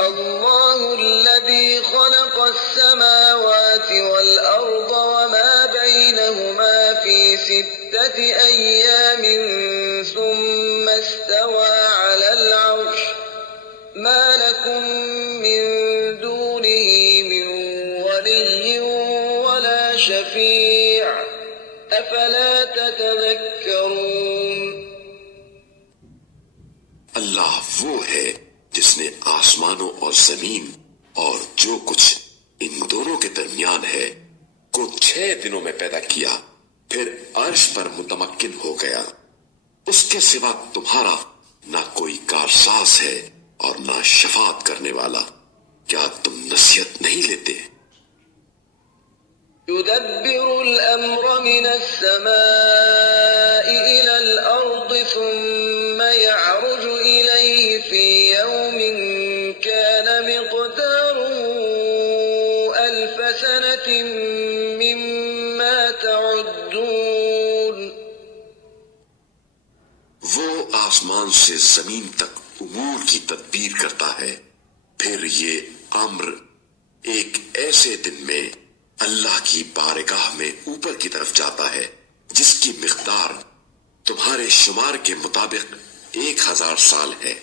الله الذي خلق السماوات والأرض وما بينهما في 6 أيام ثم استوى على العرش ما لكم من دونه من ولي ولا شفيع أفلا تتذكرون۔ اللہ وہ ہے جس نے آسمانوں اور زمین اور جو کچھ ان دونوں کے درمیان ہے کو 6 دنوں میں پیدا کیا، پھر عرش پر متمکن ہو گیا۔ اس کے سوا تمہارا نہ کوئی کارساز ہے اور نہ شفاعت کرنے والا، کیا تم نصیحت نہیں لیتے؟ يدبر الأمر من السماء إلى الأرض ثم يعرج إليه في يوم كان مقداره 1000 سنة مما تعدون۔ وہ آسمان سے زمین تک امور کی تدبیر کرتا ہے، پھر یہ امر ایک ایسے دن میں اللہ کی بارگاہ میں اوپر کی طرف جاتا ہے جس کی مقدار تمہارے شمار کے مطابق 1000 سال ہے۔